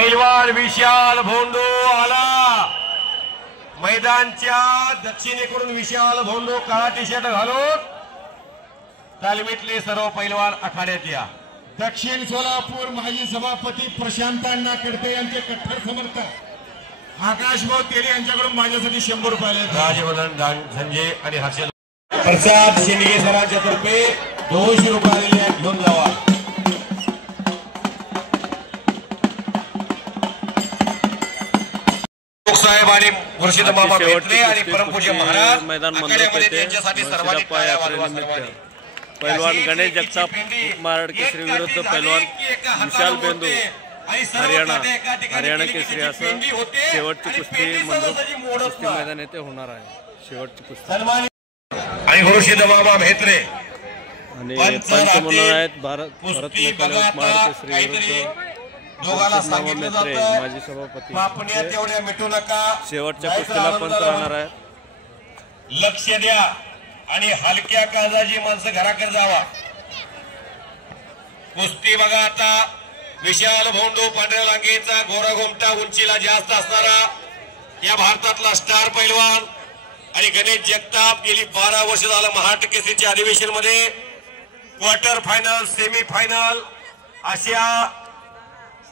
पैलवान विशाल भोंडो आला मैदानच्या दक्षिणेकडून। विशाल भोंडो काळा टी शर्ट घालून तालमीतले सर्व पैलवान आखाड्यात या। दक्षिण सोलापूर माजी सभापती प्रशांत अण्णा कडते यांचे कट्टर समर्थक आकाश भाऊ तेली यांच्याकडून माझ्यासाठी 100 रुपये आले। राजवर्धन संजय आणि हर्षल प्रसाद शेंडगे सरांच्या तर्फे 200 रुपये आलेले आहेत, घेऊन जावा। साहेब आणि मुर्शिद मामा भेटले आणि परमपूज्य महाराज आखाड्यामध्ये त्यांच्यासाठी सर्वाधिक टाळ्या वाजवा सर्वांनी। पैलवान गणेश जगताप महाराज केसरी विरुद्ध पैलवान विशाल बेंदू हरियाणा केसरी असं शेवटची कुस्ती मंद्रुप कुस्ती मैदान येथे होणार आहे। शेवटची कुस्ती आणि मुर्शिद मामा भेटले आणि पंच म्हणून आहेत भरत महाराज केसरी विरुद्ध दोघाला सांगितलं जातं माजी सभापती पापण्या तेवढ्या मिटू नका। शेवटच्या कुस्तीला पंच राहणार आहे, लक्ष द्या आणि हलक्या काळजाची माणसं घराकडे जावा। कुस्ती बघा आता विशाल भोंडो पांढऱ्या लांगेचा गोरा घोमटा उंचीला जास्त असणारा या भारतातला स्टार पैलवान आणि गणेश जगताप गेली 12 वर्ष झालं महाराष्ट्र केसरीच्या अधिवेशन मध्ये क्वार्टर फायनल सेमी फायनल अशा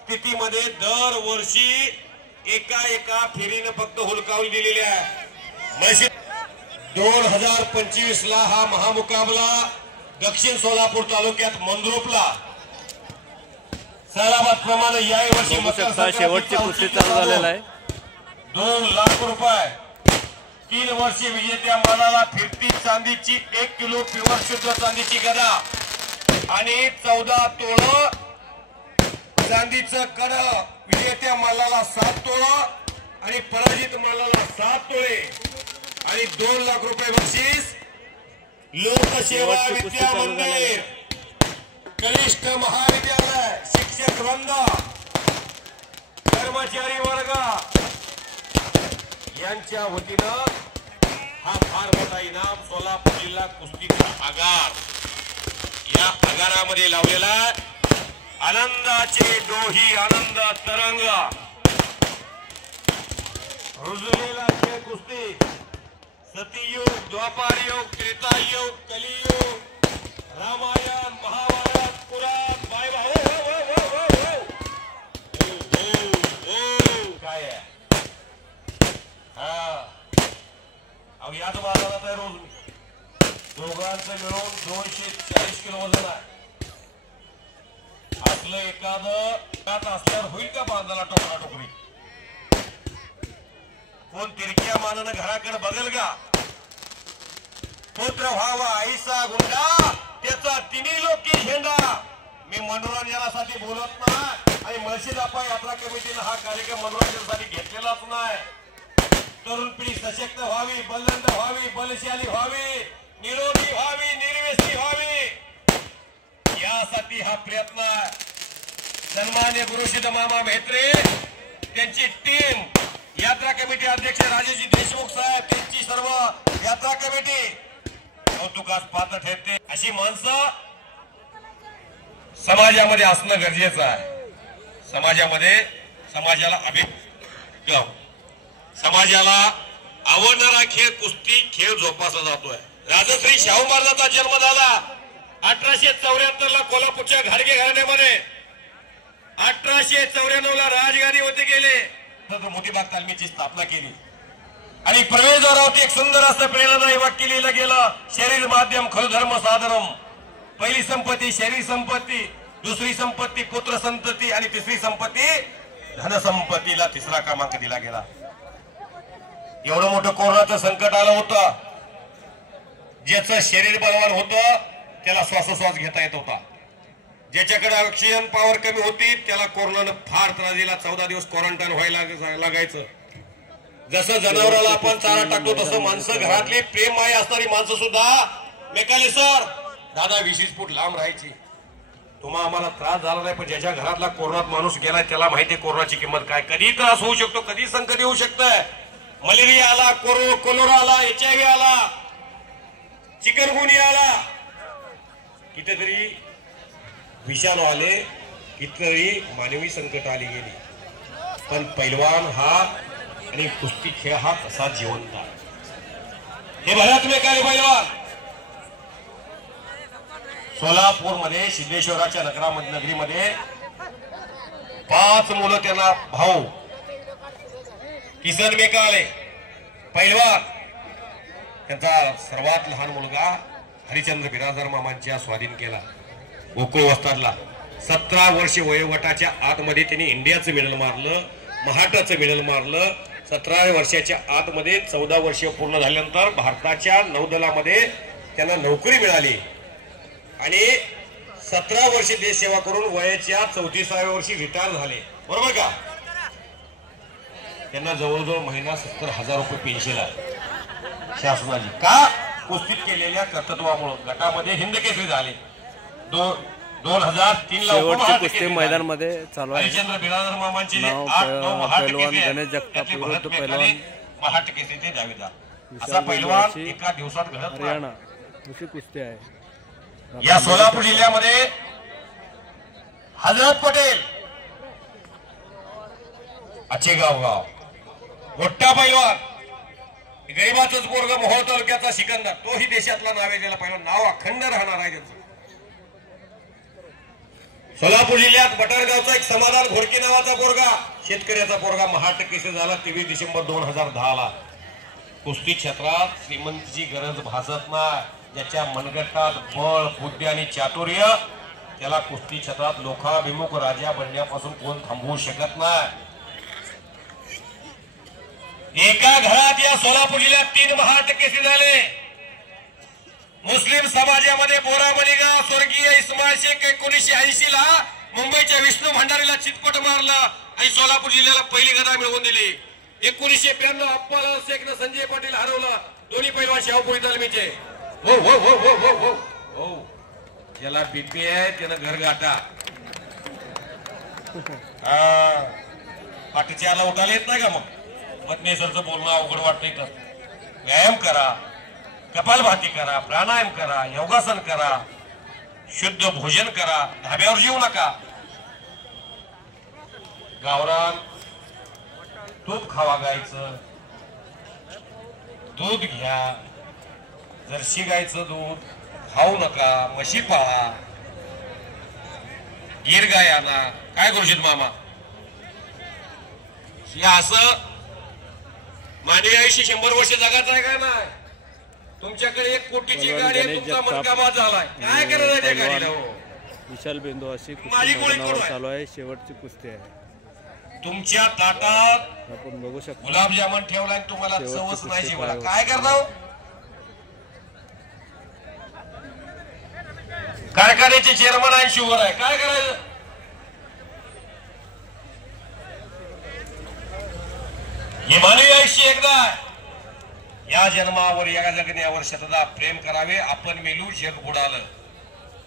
स्थितीमध्ये दरवर्षी एका फेरीनं फक्त हुलकावून दिलेली आहे। 2025 ला हा महामुकाबला दक्षिण सोलापूर तालुक्यात मंद्रुपला सैलाबाद प्रमाणे याही वर्षी शेवटची कुस्ती चालू झालेला आहे। 2 लाख रुपये 3 वर्षे विजेत्या मानाला फिरती चांदीची 1 किलो प्युअर शुद्ध चांदीची गदा आणि 14 तोळ चांदीचं कड विजेत्या मालाला 7 तोळ आणि पराजित मालाला 7 तोळे आणि 2 लाख रुपये बक्षीस। लोकसेवा विद्या मंदिर कनिष्ठ महाविद्यालय शिक्षक वृंद कर्मचारी वर्ग यांच्या वतीनं हा फार मोठा इनाम सोलापूर जिल्हा कुस्तीचा आगार या आगारामध्ये लावलेला आनंदाचे डोही आनंद तरंग रुजलेला खेळ कुस्ती सतीयुग द्वापार युग त्रेतायुग कलियुग रामायण महाभारत पुराण बाय काय आहे हा याच बाजारात आहे रोज दोघांचं मिळून 240 किलो वजन आहे। असलं एखादं असल्यावर होईल का बांधाला टोकरा टोकरी? कोण तिरक्या मानानं घराकडे बघेल का? पुत्र व्हावा आईचा गुंडा त्याचा तिन्ही लोकी झेंडा। मी मनोरंजनासाठी बोलत नाही आणि मळशीदापा यात्रा कमिटीने हा कार्यक्रम मनोरंजनासाठी घेतलेलाच नाही। तरुण पिढी सशक्त व्हावी, बलवंत व्हावी, बलशाली व्हावी, निरोगी व्हावी, निर्व्यसनी व्हावी यासाठी हा प्रयत्न आहे। सन्मान्य गुरुशिद मामा भेत्रे त्यांची टीम यात्रा कमिटी अध्यक्ष राजेशजी देशमुख साहेब त्यांची सर्व यात्रा कमिटी कौतुकास पात्र ठरते। अशी माणसं समाजामध्ये असणं गरजेचं आहे। समाजाला समाजाला आवडणारा खेळ कुस्ती खेळ जोपासला जातोय। राजश्री शाहू महाराजांचा जन्म झाला 1874 ला कोल्हापूरच्या घाडगे घराण्यामध्ये। 1894 ला राजगादीवरती गेले, मोतीबाग तालमीची स्थापना केली आणि प्रवेशद्वारावरती एक सुंदर असं प्रेरणादायी वाक्य लिहिलं गेलं, शरीर माध्यम खलु धर्म साधनम। पहिली संपत्ती शरीर संपत्ती, दुसरी संपत्ती पुत्र संतती आणि तिसरी संपत्ती धनसंपत्तीला 3रा क्रमांक दिला गेला। एवढं मोठं कोरोनाचं संकट आलं होतं, ज्याचं शरीर बलवान होतं त्याला श्वासोश्वास घेता येत होता, ज्याच्याकडे ऑक्सिजन पॉवर कमी होती त्याला कोरोनानं फार त्रास दिला। 14 दिवस क्वारंटाईन व्हायला लागायचं। जसं जनावराला आपण चारा टाकतो तसं माणसं घरातली प्रेम माय असणारी माणसं सुद्धा मेकाले सर 10-20 फूट लांब राहायची। तुम्हा आम्हाला त्रास झाला नाही, पण ज्याच्या घरातला कोरोनात माणूस गेलाय त्याला माहिती कोरोनाची किंमत काय। कधी त्रास होऊ शकतो, कधी संकट येऊ शकतं। मलेरिया आला, कोलोरा आला, HIV आला, चिकनगुनिया आला, कितीतरी विषाणू आले, कितीतरी मानवी संकट आली गेली। पण पैलवान हा आणि कुस्ती खेळ हा कसा जिवंत आहे हे बघा तुम्ही काय पैलवान. सोलापूरमध्ये सिद्धेश्वराच्या नगरीमध्ये 5 मुलं त्यांना भाऊ किसन मेकाळे पैलवान. त्यांचा सर्वात लहान मुलगा हरिचंद्र बिराजदार मामांच्या स्वाधीन केला गोकुळ वस्तादला. 17 वर्ष वयोगटाच्या आतमध्ये त्यांनी इंडियाचं मेडल मारलं, महाटाचं मेडल मारलं. 17 वर्षाच्या आतमध्ये 14 वर्ष पूर्ण झाल्यानंतर भारताच्या नौदलामध्ये त्यांना नोकरी मिळाली आणि 17 वर्ष देश सेवा करून वयाच्या 34व्या वर्षी रिटायर झाले. बरोबर का. त्यांना जवळजवळ महिना 70,000 रुपये पेन्शन आहे शासनाची. का. कुस्तीत केलेल्या कर्तृत्वामुळे. गटामध्ये हिंद केसरी झाले 2003 ला कुस्ती मैदान मध्ये चालू आहे. हरिचंद्र बिराजदार मामांचे गणेश जगताप विरुद्ध पैलवान महाट केसरीचे दावेदार. असा पैलवान एका दिवसात घडत हरियाणा अशी कुस्ती आहे. या सोलापूर जिल्ह्यामध्ये हजरत पटेल आचेगाव गाव मोठा पैलवान गरीबाचंच पोरग मोहोळ तालुक्याचा सिकंदर तोही देशातला नावेलेला पैलवान. नाव अखंड राहणार आहे त्यांचं. सोलापूर जिल्ह्यात बटारगावचा एक समाधान घोडके नावाचा पोरगा शेतकऱ्याचा पोरगा महाट केसरी झाला 23 डिसेंबर 2010 ला. कुस्ती क्षेत्रात श्रीमंतीची गरज भासत नाही. ज्याच्या मनगटात बळ बुद्धी आणि चातुर्य त्याला कुस्ती क्षेत्रात लोकाभिमुख राजा बनण्यापासून कोण थांबवू शकत नाही. एका घरात या सोलापूर जिल्ह्यात 3 महाट केसरी झाले. मुस्लिम समाजामध्ये बोरा मलिगा स्वर्गीय इस्माईल शेख 1980 ला मुंबईच्या विष्णू भंडारीला चितपट मारला आणि सोलापूर जिल्ह्याला पहिली गदा मिळवून दिली. 1992 अप्पाला शेखनं संजय पाटील हरवला. दोन्ही पैलवान शाहपुरी तालमीचे. हो हो हो हो हो हो हो. ज्याला बीपी आहे त्यानं घर गाठा. पाठीच्याला उठायला येत नाही का मग. पत्नीसरचं बोलणं अवघड वाटतंय तर व्यायाम करा, कपालभाती करा, प्राणायाम करा, योगासन करा, शुद्ध भोजन करा, धाब्यावर जेवू नका. गावरान तूप खावा गायचं, दूध घ्या, जर्सी गायचं दूध खाऊ नका, म्हशी पाळा, गिर गाय आणा. काय करू शकत मामा. असं मानवी आयुष्य 100 वर्ष जगायचं आहे काय नाही. तुमच्याकडे 1 कोटीची गाडी आहे, तुमचा मनका बाद झालाय. काय करायचं त्या गाडीला. हो विशाल बिंदू अशी कुस्ती मैदानावर चालू आहे. शेवटची कुस्ती आहे. तुमच्या ताटात आपण बघू शकतो गुलाबजामुन ठेवलाय तुम्हाला चवच नाही जेवला. काय करता. कारखान्याचे चेअरमन आहे शुगर आहे. काय करायचं. हे मानवी आयुष्य एकदा या जन्मावर या जगण्यावर शतदा प्रेम करावे. आपण मेलू जग बुडालं.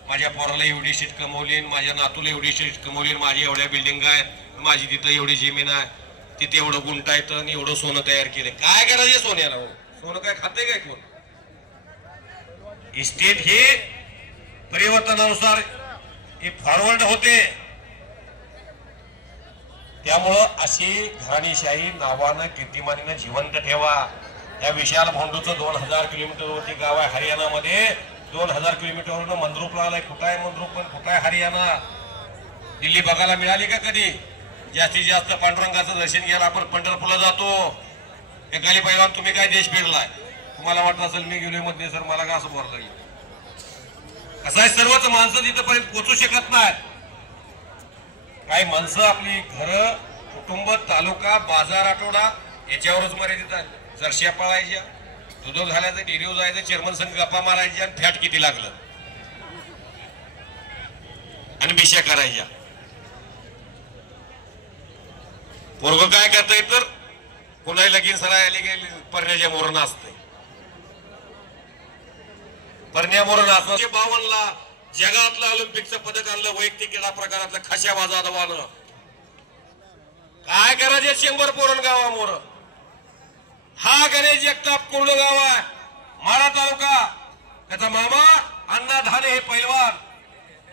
माझ्या पोराला एवढी सीट कमवली, माझ्या नातूला एवढी सीट कमवली, माझी एवढ्या बिल्डिंग आहेत, माझी तिथं एवढी जमीन आहे, तिथे एवढं गुंटा येतं आणि एवढं सोनं तयार केलं. काय करायचं सोन्याला. सोनं काय खाते काय कोण. इस्टेट हे परिवर्तनानुसार हे फॉरवर्ड होते. त्यामुळं अशी घराणीशाही नावानं कीर्तिमानीनं जिवंत ठेवा. या विशाल भांडूचं 2000 किलोमीटरवरती गाव आहे हरियाणामध्ये. 2000 किलोमीटरवरून मंद्रुपला आलाय. कुठं आहे मंद्रुप पण कुठं आहे हरियाणा. दिल्ली बघायला मिळाली का कधी. जास्तीत जास्त पांडुरंगाचं दर्शन घ्यायला आपण पंढरपूरला जातो. एकाली पैलवान तुम्ही काय देश फिरलाय. तुम्हाला वाटलं असेल मी गेलोय मध्ये सर मला का असं बोललं. असं आहे सर्वच माणसं तिथपर्यंत पोहोचू शकत नाहीत. काही माणसं आपली घर कुटुंब तालुका बाजार आठवडा याच्यावरच मर्यादित आहे. जर्श्या पाळायच्या, दुध घालायचं, डेरीवर जायचं, चेअरमन संघ गप्पा मारायच्या आणि फॅट किती लागलं आणि बिशा करायच्या. पोरग काय करताय तर पुन्हा लगीन सराय आली गेली परण्याच्या मोरण असते. परण्या मोरण असतं. 52 ला जगातलं ऑलिम्पिकचं पदक आणलं वैयक्तिक क्रीडा प्रकारातलं खाशाबा जाधवानं. काय करायचे 100 पोरण गावामोर. हा गणेश जगताप कोरड गाव आहे माढा तालुका. त्याचा मामा अण्णा धाने हे पैलवान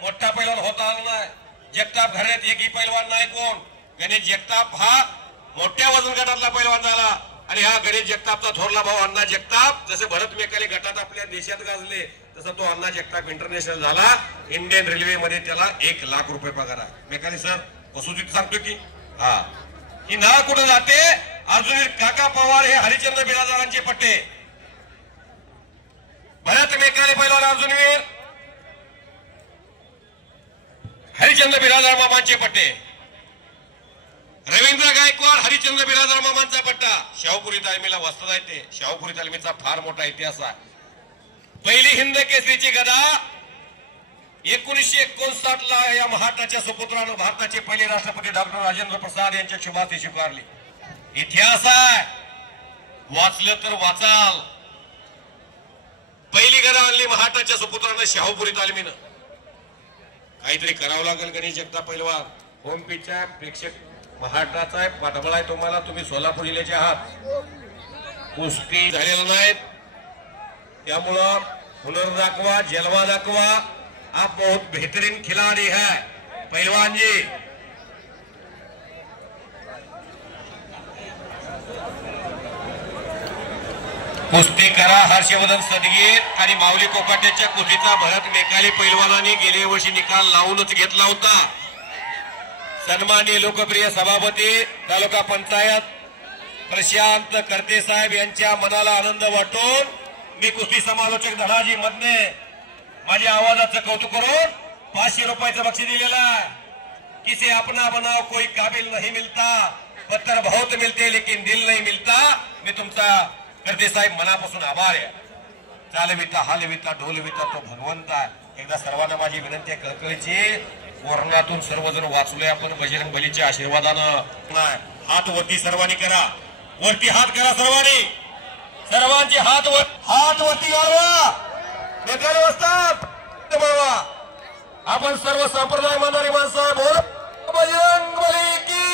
मोठा पैलवान होता आला नाही. जगताप घराण्यात एकही पैलवान नाही कोण. गणेश जगताप हा मोठ्या वजन गटातला पैलवान झाला आणि हा गणेश जगतापचा थोरला भाऊ अण्णा जगताप जसे भरत मेकाले गटात आपल्या देशात गाजले तसा तो अण्णा जगताप इंटरनॅशनल झाला. इंडियन रेल्वे मध्ये त्याला 1 लाख रुपये पगार आहे. मेकाले सर वसुलीत सांगतो की हा ही ना कुठं जाते. अजून काका पवार हे हरिश्चंद्र बिराजदारांचे पट्टे. भरत मेकाले पैलवान अर्जुनवीर हरिश्चंद्र बिराजदार मामांचे पट्टे. रवींद्र गायकवाड हरिश्चंद्र बिराजदार मामांचा पट्टा. शाहूपुरी तालमीला वस्ताद आहे ते. शाहूपुरी तालमीचा फार मोठा इतिहास आहे. पहिली हिंद केसरीची गदा 1959 ला या महाराष्ट्राच्या सुपुत्रानं भारताचे पहिले राष्ट्रपती डॉक्टर राजेंद्र प्रसाद यांच्या शुभार्थी स्वीकारली. इतिहास आहे, वाचलं तर वाचाल. पहिली गदा आणली महाराष्ट्राच्या सुपुत्रानं शाहूपुरी तालमीनं. काहीतरी करावं लागेल गणेश जगताप पैलवान. होम पिचच्या प्रेक्षक महाराष्ट्राचा आहे, पाठबळ आहे तुम्हाला. तुम्ही सोलापूर जिल्ह्याचे आहात, कुस्ती झालेला नाहीत, त्यामुळं हुनर दाखवा, जलवा दाखवा. आप बहुत बेहतरीन खिलाड़ी है पहलवान जी. कुस्ती करा. हर्षवर्धन सदगीर आणि माऊली कोकाट्याच्या कुस्तीचा भरत मेकाले पैलवानाने गेल्या वर्षी निकाल लावूनच घेतला होता. सन्माननीय लोकप्रिय सभापती तालुका पंचायत प्रशांत करते साहेब यांच्या मनाला आनंद वाटून मी कुस्ती समालोचक धनाजी मधने माझ्या आवाजाचं कौतुक करून 500 रुपयाचं बक्षीस दिलेलं आहे. किसे अपना बनाव कोई काबिल नहीं मिलता, पत्थर बहुत मिलते लेकिन दिल नहीं मिलता. मी तुमचा करते साहेब मनापासून आभार आहे. चालविता हालविता ढोलविता तो भगवंत आहे. एकदा सर्वांना माझी विनंती आहे कळकळीची. कोरोनातून सर्वजण वाचलोय आपण बजरंग बलीच्या आशीर्वादानं. हात वरती सर्वांनी करा. वरती हात करा सर्वांनी. सर्वांचे हात वरती घालवा. बेकार असतात बाबा. आपण सर्व संप्रदाय मानणारी माणसं आहे. बोल बजरंग बली की,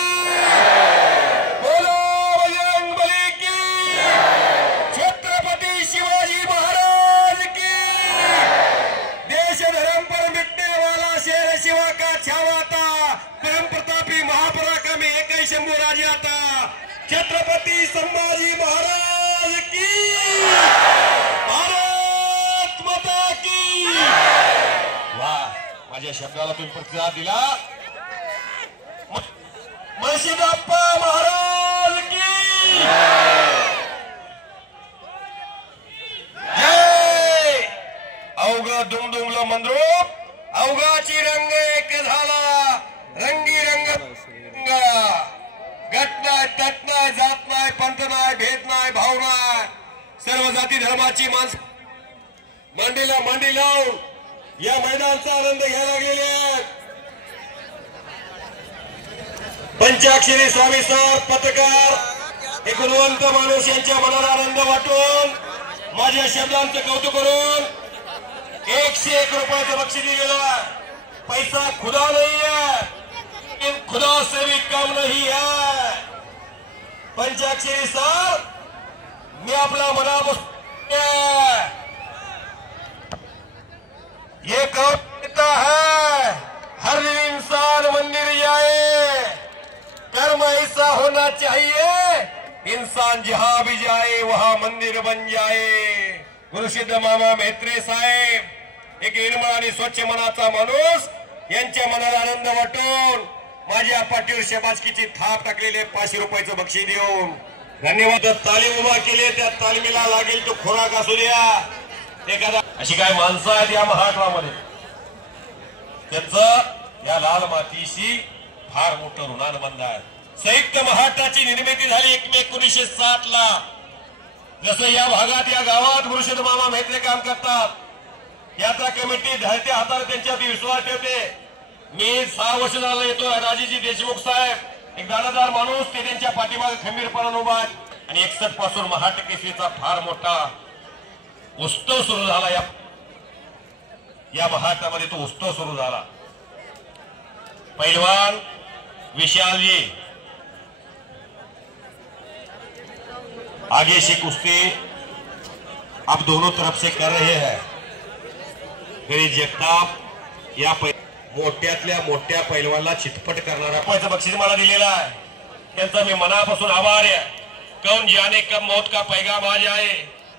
बोलो बजरंग बली की. छत्रपती शिवाजी महाराज की. देश धर्म पर मिटने वाला शेर शिवा का छावाता, परम प्रतापी महापराक्रमी एकही शंभू राजे आता. छत्रपती संभाजी महाराज की. भारत माता की. वाह, माझ्या शब्दाला तुम्ही प्रतिसाद दिला. मशीदाप्पा महाराज की जय. अवघ दुमदुमलं मंद्रूप, अवघाची रंग एक झाला. रंगी रंग गट नाही, तट नाही, जात नाही, पंथ नाही, भेद नाही, भाव नाही. सर्व जाती धर्माची माणसं मांडीला मांडी लावून या मैदानाचा आनंद घ्यायला गेले. पंचाक्षरी स्वामी सर पत्रकार एक गुणवंत माणूस यांच्या मनाला आनंद वाटून माझ्या शब्दांचं कौतुक करून 101 रुपयाचं बक्षीस दिलेलं. पैसा खुदा नहीं है, खुदा से भी कम नहीं है. पंचाक्षरी सर मी आपला मनापासून ये कहता है हर इंसान मंदिर जाए, कर्म ऐसा होना चाहिए इंसान जहां भी जाए वहां मंदिर बन जाए. गुरुसिद्ध मामा मेत्रे साहेब एक निर्मळ आणि स्वच्छ मनाचा माणूस यांच्या मनाला आनंद वाटून माझ्या पाठीवर शेबाजकीची थाप टाकलेले 500 रुपयाचं बक्षीस देऊन धन्यवाद. तालीम उभा केली, त्या तालमीला लागेल तो खोराक असू द्या. एखादा अशी काय माणसं आहेत या महाराष्ट्रामध्ये, त्यांचं या लाल मातीशी फार मोठं ऋणानुबंध आहे. संयुक्त महाराष्ट्राची निर्मिती झाली 1 मे 1960 ला. जसं या भागात या गावात गुरुशिद मामा मेत्रे काम करतात. यात्रा कमिटी ढळत्या हाताने त्यांच्यावरती विश्वास ठेवते. मी 6 वर्ष झालं येतो. राजेजी देशमुख साहेब एक दानादार माणूस, ते त्यांच्या पाठीमागे खंबीरपणाने उभा आहे. आणि 61 पासून महाराष्ट्र केसरीचा फार मोठा उत्सव सुरू झाला. या महाराष्ट्रामध्ये तो उत्सव सुरू झाला. पैलवान विशाल जी आगे से कुश्ती आप दोनों तरफ से कर रहे हैं. गणेश जगताप या मोठ्यातल्या मोठ्या पैलवानला चितपट करणारा पैसा बक्षीस मला दिलेला आहे, त्यांचा मी मनापासून आभार आहे। कौन जाने कब मौत का पैगाम आ जाए,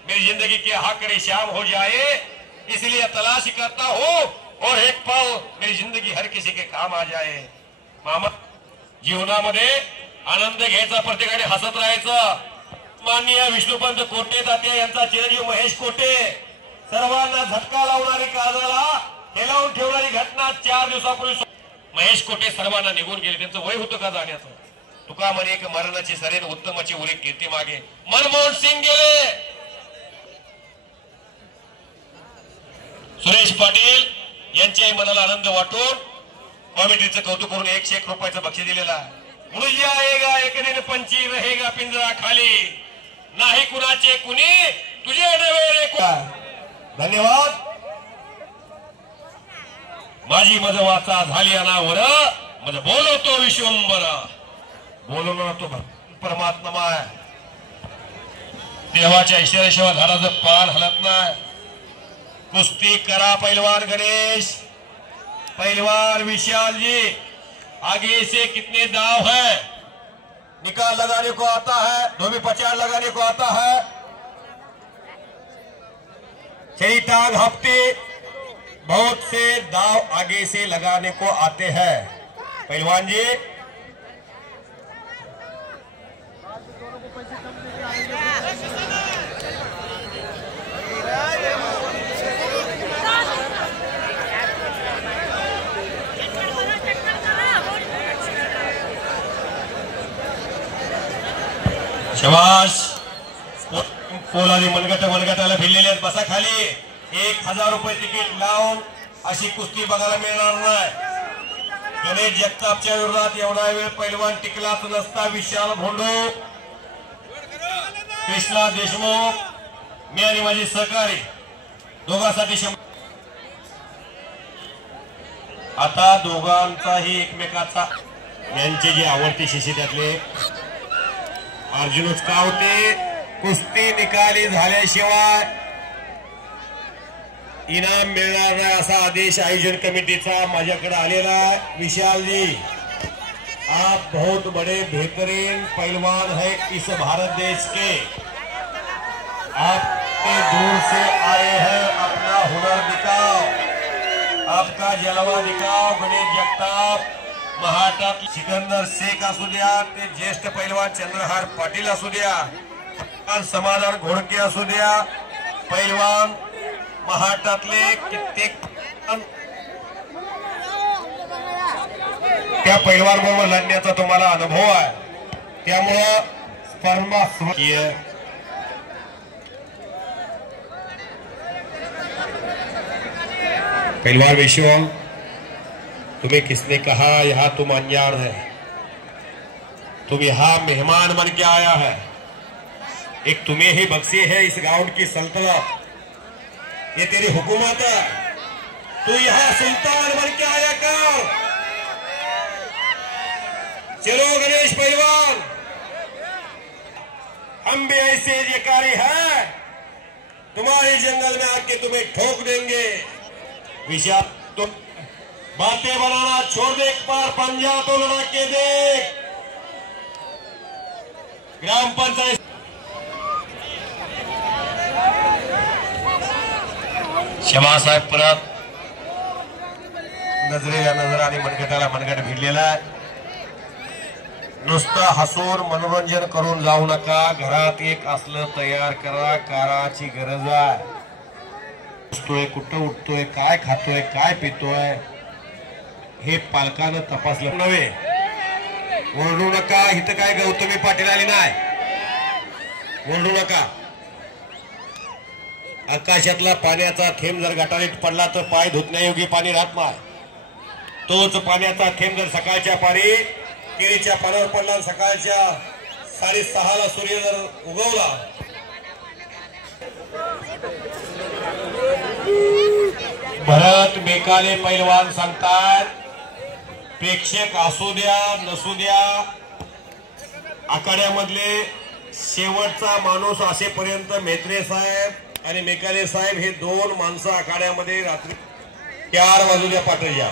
मेरी जिंदगी के आखिरी शाम हो जाए, इसलिए तलाश करता हूँ और एक पल मेरी जिंदगी हर किसी के काम आ जाए। मामा, जीवनामध्ये आनंद घ्यायचा, प्रत्येकाने हसत राहायचं। माननीय विष्णुपंत कोटे तात्या यांचा चिरंजीव महेश कोटे सर्वांना झटका लावणारी, काळजाला हेलावून ठेवणारी घटना 4 दिवसापूर्वी महेश कोटे सर्वांना निघून गेले। त्यांचं वय होतं का जाण्याचं? तुका म्हणे एक मरणाची सरेन उत्तमाची उरी कीर्ती मागे। मनमोहन सिंग गेले, सुरेश पाटील यांच्याही मनाला आनंद वाटून कॉमिटीचं कौतुक करून 101 रुपयाचं बक्षीस दिलेलं आहे। मुलगी आएगा एक दिन पंची रहेगा पिंजरा खाली, नाही कुणाचे कुणी तुझे नवे। धन्यवाद। माझी मज वाचा झाली अनावर, मज बोलवतो विश्वंबर, बोलवणार तो परमात्मा आहे। देवाच्या इशाऱ्याशिवाय झाडाचं पान हलत नाही। कुस्ती करा पहलवान गणेश, पहलवान विशाल जी, आगे से कितने दाव है? निकाल लगाने को आता है, धोबी पचाड़ लगाने को आता है, चली टांग हफ्ते, बहुत से दाव आगे से लगाने को आते हैं। पहलवान जी शबाश। पोलादी मनगटाला भिडलेले आहेत, बसा खाली। 1000 रुपये तिकीट लावून अशी कुस्ती बघायला मिळणार नाही। गणेश जगतापच्या विरोधात एवढा वेळ पैलवान टिकलाच नसता। विशाल भोंडो, कृष्णा देशमुख, मी आणि माझे सहकारी दोघांसाठी आता दोघांचाही एकमेकाचा, यांचे जे आवडते शिष्य त्यातले अर्जुनच का होते, कुस्ती निकाली झाल्याशिवाय इनाम मिळणार नाही असा आदेश आयोजन कमिटीचा माझ्याकडे आलेला है। विशाल जी, आप बहुत बड़े बेहतरीन पहलवान है इस भारत देश के, आप दूर से आए हैं, अपना हुनर दिखाओ, आपका जलवा दिखाओ। गणेश जगताप महाटात सिकंदर शेख असू द्या, ते ज्येष्ठ पैलवान चंद्रहार पाटील असू द्या, समाधान घोडके असू द्या, पैलवान महाटातले कित्येक त्या पैलवान बरोबर लढण्याचा तुम्हाला अनुभव आहे। त्यामुळं स्पर्धा पैलवान विश्वम, तुम्हें किसने कहा यहाँ तुम अनजान है? तुम यहाँ मेहमान बन के आया है, एक तुम्हें ही बख्शी है इस गांव की सल्तनत, ये तेरी हुकूमत है, तू यहाँ सुल्तान बन के आया कर। चलो गणेश पहलवान, हम भी ऐसे जयकारी है, तुम्हारे जंगल में आके तुम्हें ठोक देंगे। विशाल, तुम बातें बनाना छोड़ दे, एक बार पंजा तो लड़ा के देख। ग्राम पंचायत क्षमा साहेब परत नजरेला नजर आणि मनगटाला मनगट भिडलेला आहे। नुसतं हसून मनोरंजन करून जाऊ नका, घरात एक असलं तयार करा, काराची गरज आहे। उठतोय, कुठं उठतोय, काय खातोय, काय पितोय हे पालकानं तपासलं नव्हे। ओरडू नका, इथं काय गौतमी पाटील आली नाही, ओरडू नका। आकाशातला पाण्याचा थेंब जर गटारीत पडला तर पाय धुतण्यायोग्य पाणी राहत नाही। तोच पाण्याचा थेंब जर सकाळच्या पारी केळीच्या पानावर पडला, सकाळच्या 6:30ला सूर्य जर उगवला, भरत बेकाले पैलवान सांगतात, प्रेक्षक असू द्या नसू द्या, आखाड्यामधले शेवटचा माणूस असेपर्यंत मेत्रे साहेब आणि मेकाले साहेब हे 2 माणसं आखाड्यामध्ये रात्री 4 वाजूच्या पाठवल्या।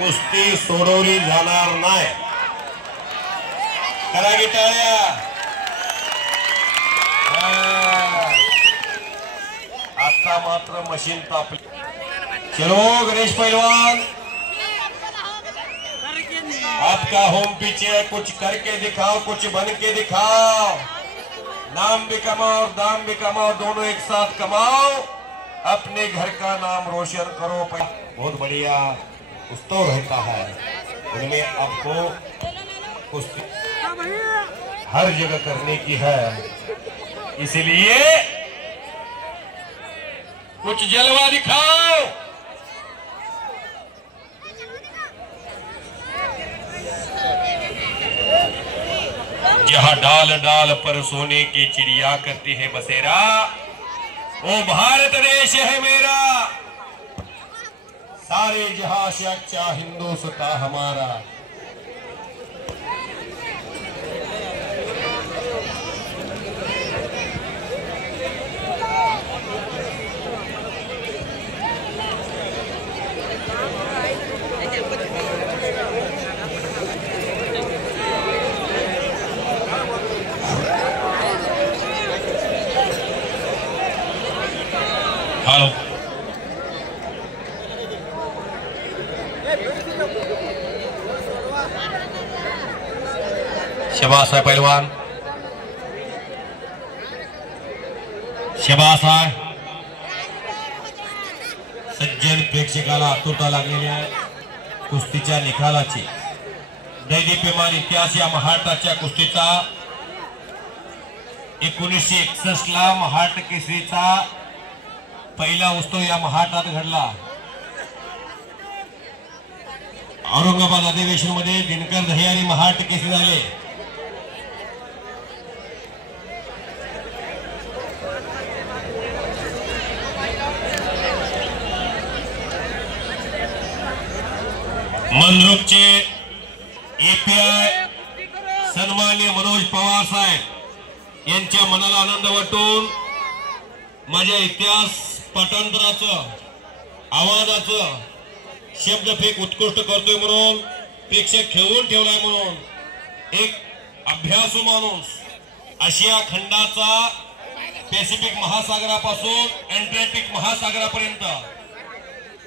कुस्ती सोडवली जाणार नाही. करा की टाळ्या. आता मात्र मशीन तापली. चलो गणेश पहलवान, आपका होम पिच है, कुछ करके दिखाओ, कुछ बन के दिखाओ. नाम भी कमाओ, दाम भी कमाओ, दोनों एक साथ कमाओ. अपने घर का नाम रोशन करो. बहुत बढ़िया उत्सव रहता है, उनमें आपको कुश्ती हर जगह करने की है. इसलिए कुछ जलवा दिखाओ. जहां डाल डाल पर सोने की चिड़िया करती है बसेरा, वो भारत देश है मेरा. सारे जहां से अच्छा हिंदुस्तान हमारा. हेलो, शाबाश आहे पैलवान, शाबाश आहे. सज्जन प्रेक्षकाला आतुरता लागलेली आहे कुस्तीच्या निकालाची. दैदिप्यमान इतिहास या महाराष्ट्राच्या कुस्तीचा 1961 ला महाराष्ट्र केसरीचा पहिला उत्सव या महाराष्ट्रात घडला. औरंगाबाद अधिवेशन मध्ये दिनकर दहियारी महाराष्ट्र केसरी झाले. मंद्रुपचे एपीआय सन्माननीय मनोज पवार साहेब यांच्या मनाला आनंद वाटून माझ्या इतिहास पाठांतराचं आवाजाचं शब्दफेक उत्कृष्ट करतोय म्हणून, प्रेक्षक खेळून ठेवलाय म्हणून, एक अभ्यासू माणूस आशिया खंडाचा पॅसिफिक महासागरापासून अँटार्क्टिक महासागरापर्यंत,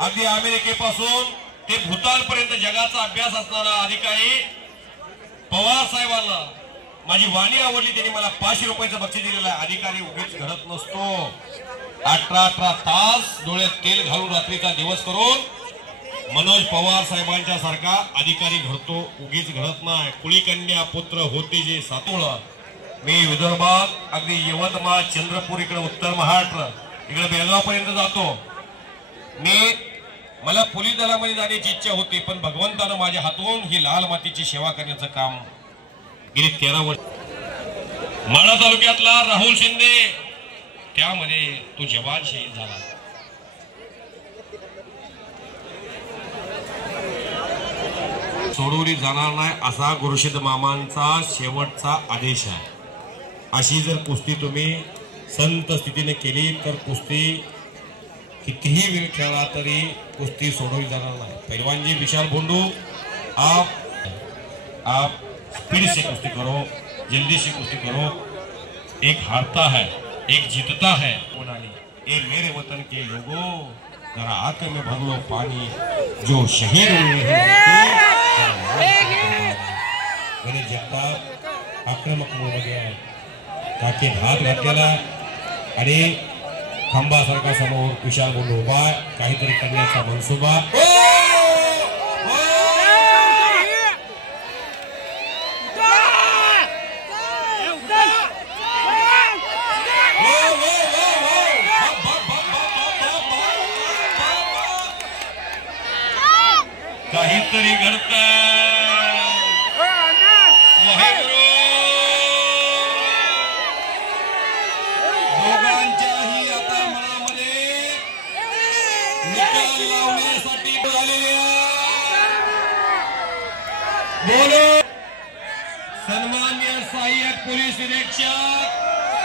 अगदी अमेरिकेपासून ते भूतानपर्यंत जगाचा अभ्यास असणारा अधिकारी पवार साहेबांना माझी वाणी आवडली. त्यांनी मला 500 रुपयाचं बक्षीस दिलेलं आहे. अधिकारी उगीच घडत नसतो. 18 तास डोळ्यात तेल घालून रात्रीचा दिवस करून मनोज पवार साहेबांच्या सारखा अधिकारी घडतो, उगीच घडत नाही. कुळीकन्या पुत्र होते जे सातोळ. मी विदर्भात अगदी यवतमाळ, चंद्रपूर, इकडे उत्तर महाराष्ट्र, इकडे बेळगाव पर्यंत जातो. मला पोलीस दलामध्ये जाण्याची इच्छा होती, पण भगवंतानं माझ्या हातून ही लाल मातीची सेवा करण्याचं काम गेली 13 वर्ष. माढा तालुक्यातला राहुल शिंदे, त्यामध्ये तो जवान शहीद झाला. सोडवली जाणार नाही असा गुरुशिद मामांचा शेवटचा आदेश आहे. अशी जर कुस्ती तुम्ही संत स्थितीने केली तर कुस्ती कितीही वेळ खेळला तरी कुस्ती सोडवली जाणार नाही. पहलवान जी विशाल भोंडू, आप स्पीड से कुश्ती करो, जल्दी से कुश्ती करो. एक हारता है, एक जीतता है. ये मेरे वतन के लोगों, जरा आंख में भर लो पानी, जो शहीद हुए हैं. गणेश जगताप आक्रमक मध्ये आहे. काठी हात घातलेला आणि खांबासारखा समोर विशाल भोंडू उभा, काहीतरी करण्याचा मनसुबा. काहीतरी घडतंय. दोघांच्याही आता मनामध्ये निकाल लावण्यासाठी झालेले बोलो. सन्मान्य सहाय्यक पोलीस निरीक्षक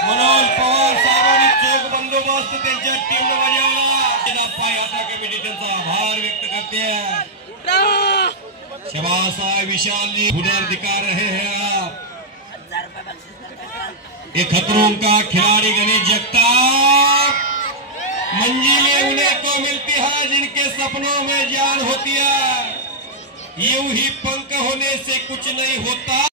मनोज पवार साहेबांनी चोख बंदोबस्त त्यांच्या टीमने बजावला. पाय हाता कमिटी त्यांचा आभार व्यक्त करते. शबासा विशाल जी हुनर दिखा रहे हैं आप। ये खतरों का खिलाड़ी गणेश जगताप, मंजिलें उन्हें को मिलती है जिनके सपनों में जान होती है। यूं ही पंख होने से कुछ नहीं होता,